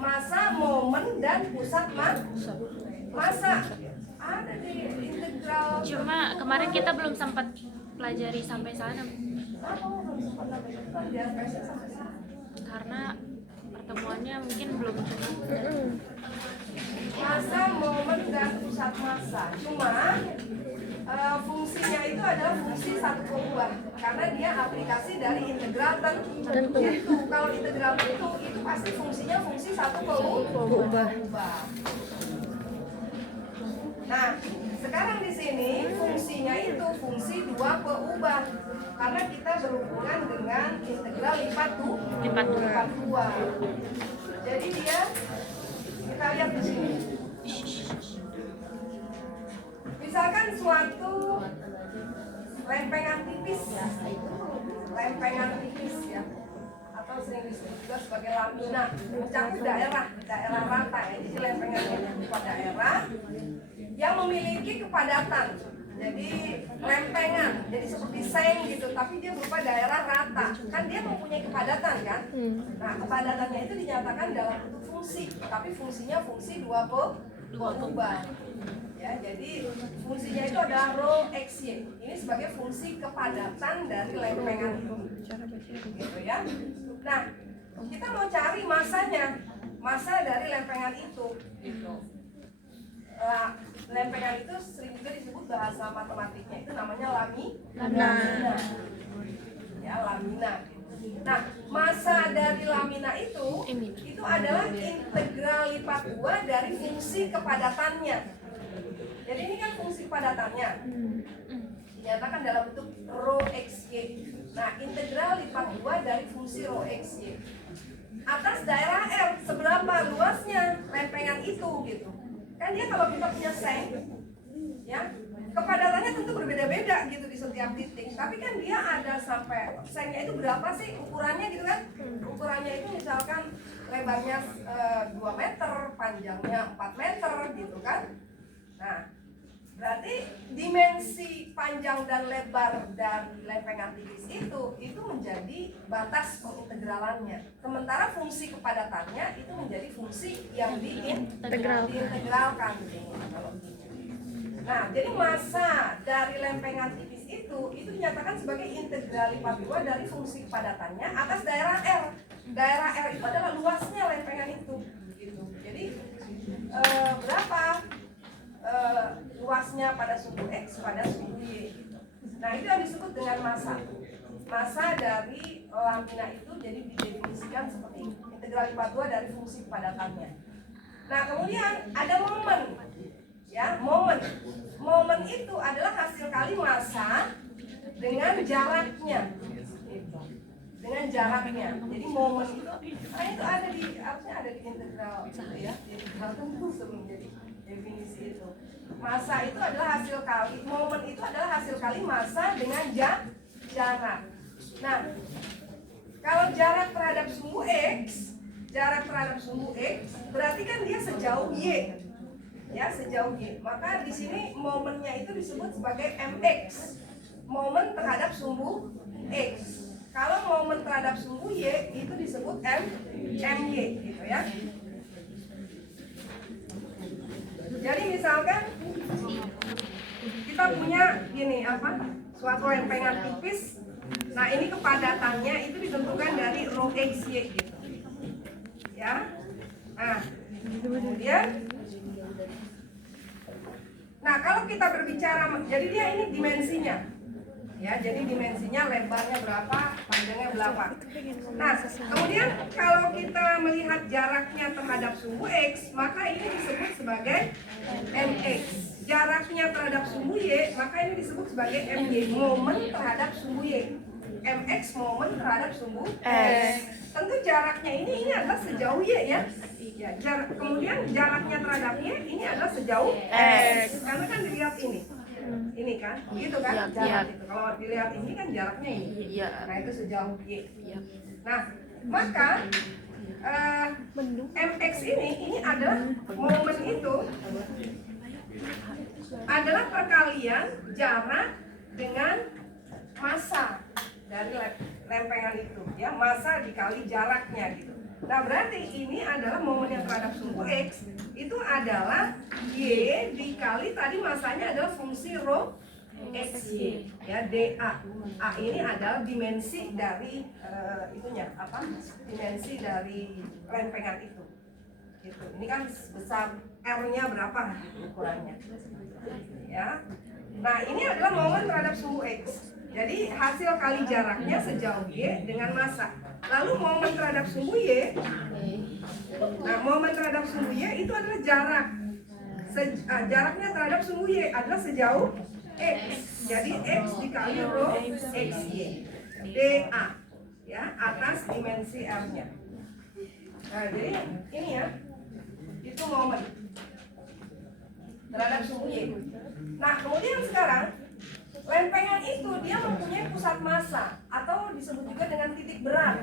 massa, momen, dan pusat massa. Ada di integral. Cuma kemarin kita belum sempat pelajari sampai sana. Karena pertemuannya mungkin belum cukup. Massa, momen, dan pusat massa. Cuma fungsinya itu adalah fungsi satu pengubah karena dia aplikasi dari integral tentu. Kalau integral tentu itu pasti fungsinya fungsi satu pengubah. Nah, sekarang di sini fungsinya itu fungsi dua pengubah karena kita berhubungan dengan integral lipat dua. Jadi dia kita lihat di sini. Misalkan suatu lempengan tipis ya, atau sering disebut juga sebagai lamina, mencakup daerah rata ya. Jadi lempengannya berupa daerah yang memiliki kepadatan. Jadi lempengan, jadi seperti seng gitu, tapi dia berupa daerah rata. Kan dia mempunyai kepadatan kan? Nah, kepadatannya itu dinyatakan dalam bentuk fungsi, tapi fungsinya fungsi dua pengubah. Ya, jadi fungsinya itu adalah rho xy. Ini sebagai fungsi kepadatan dari lempengan itu. Gitu ya. Nah, kita mau cari massanya, massa dari lempengan itu. Gitu. Lempengan itu sering juga disebut bahasa matematiknya itu namanya lamina. Ya, lamina. Nah, massa dari lamina itu adalah integral lipat 2 dari fungsi kepadatannya. Jadi ini kan fungsi kepadatannya dinyatakan dalam bentuk rho xy. Nah, integral lipat 2 dari fungsi rho xy atas daerah R, seberapa luasnya lempengan itu gitu. Kan dia kalau kita punya seng ya, kepadatannya tentu berbeda-beda gitu di setiap titik. Tapi kan dia ada sampai sengnya itu berapa sih ukurannya gitu kan? Ukurannya itu misalkan lebarnya 2 meter, panjangnya 4 meter gitu kan. Nah, berarti dimensi panjang dan lebar dari lempengan tipis itu menjadi batas pengintegralannya. Sementara fungsi kepadatannya itu menjadi fungsi yang diintegralkan. Nah, jadi massa dari lempengan tipis itu dinyatakan sebagai integral lipat 2 dari fungsi kepadatannya atas daerah R. Daerah R itu adalah luasnya lempengan itu. Gitu. Jadi berapa luasnya pada sumbu X pada sumbu Y. Nah, itu yang disebut dengan massa. Massa dari lamina itu jadi didefinisikan seperti ini. Integral lipat 2 dari fungsi kepadatannya. Nah, kemudian ada momen. Ya, momen itu adalah hasil kali massa dengan jaraknya. Dengan jaraknya. Jadi momen itu ada di harusnya ada di integral gitu ya. Di integral tentu sebelum jadi definisi itu. Massa itu adalah hasil kali, momen itu adalah hasil kali massa dengan jarak. Nah, kalau jarak terhadap sumbu X, berarti kan dia sejauh Y. Ya, sejauh Y. Maka di sini momennya itu disebut sebagai mx. Momen terhadap sumbu X. Kalau momen terhadap sumbu Y itu disebut my gitu ya. Jadi misalkan kita punya gini suatu lempengan tipis. Nah, ini kepadatannya itu ditentukan dari rho xy gitu. Ya. Nah, kemudian kalau kita berbicara, jadi dia ini dimensinya. Ya, jadi dimensinya lebarnya berapa, panjangnya berapa. Nah, kemudian kalau kita melihat jaraknya terhadap sumbu X, maka ini disebut sebagai mx. Jaraknya terhadap sumbu Y, maka ini disebut sebagai my. Momen terhadap sumbu Y. Mx momen terhadap sumbu X. Tentu jaraknya ini adalah sejauh Y ya. Ya, kemudian jaraknya terhadap Y ini adalah sejauh X. Karena kan dilihat ini kan, gitu kan jarak itu. Kalau dilihat ini kan jaraknya ini. Nah, itu sejauh Y. Nah, maka mx ini adalah momen itu adalah perkalian jarak dengan massa dari lempengan itu ya, massa dikali jaraknya gitu. Nah, berarti ini adalah momen yang terhadap sumbu X itu adalah Y dikali tadi masanya adalah fungsi rho XY ya, DA. A ini adalah dimensi dari dimensi dari lempengan itu. Gitu. Ini kan besar R-nya berapa ukurannya. Ya. Nah, ini adalah momen terhadap sumbu X. Jadi hasil kali jaraknya sejauh Y dengan massa. Lalu momen terhadap sumbu Y. Nah, momen terhadap sumbu Y itu adalah jarak. Jaraknya terhadap sumbu Y adalah sejauh X. Jadi X dikali rho XY. DA ya, atas dimensi R-nya. Nah, jadi ini ya. Itu momen terhadap sumbu Y. Nah, kemudian sekarang lempengan itu dia mempunyai pusat massa atau disebut juga dengan titik berat.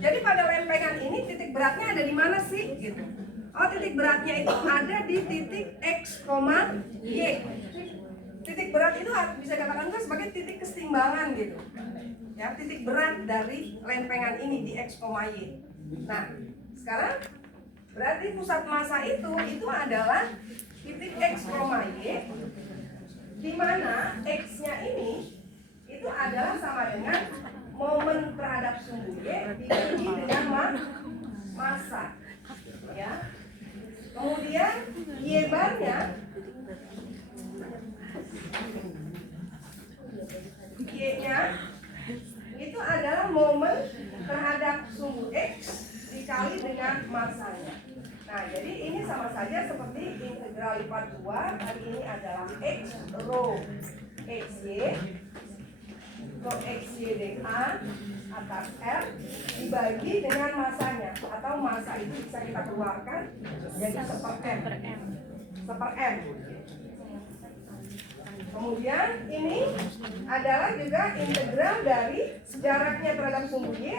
Jadi pada lempengan ini titik beratnya ada di mana sih? Gitu. Oh, titik beratnya itu ada di titik X, Y. Titik berat itu bisa dikatakan juga sebagai titik keseimbangan gitu. Ya, titik berat dari lempengan ini di X, Y. Nah, sekarang berarti pusat massa itu adalah titik X, Y, di mana X-nya ini itu adalah sama dengan momen terhadap sumbu Y dibagi dengan massa. Ya. Kemudian Y bar-nya Y-nya itu adalah momen terhadap sumbu X dikali dengan massanya. Nah, jadi ini sama saja seperti integral lipat 2. Kali ini adalah X rho XY dA atas R dibagi dengan massanya, atau massa itu bisa kita keluarkan jadi seper M. Kemudian ini adalah juga integral dari jaraknya terhadap sumbu Y.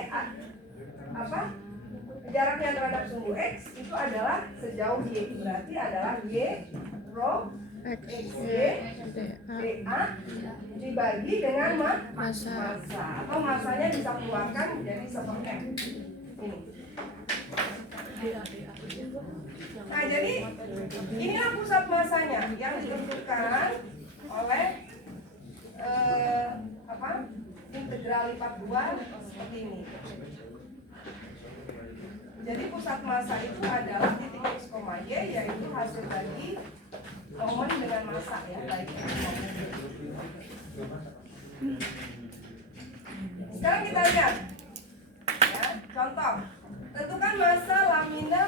Jaraknya terhadap sumbu X itu adalah sejauh Y. Berarti adalah Y rho XY dA dibagi dengan massa, atau massanya bisa keluarkan menjadi seper M. Ini. Nah, jadi inilah pusat massanya yang ditentukan oleh integral lipat 2 seperti ini. Jadi pusat massa itu adalah titik X, Y, yaitu hasil dari momen dengan massa ya, baik X maupun Y. Sekarang kita lihat ya, contoh. Tentukan massa lamina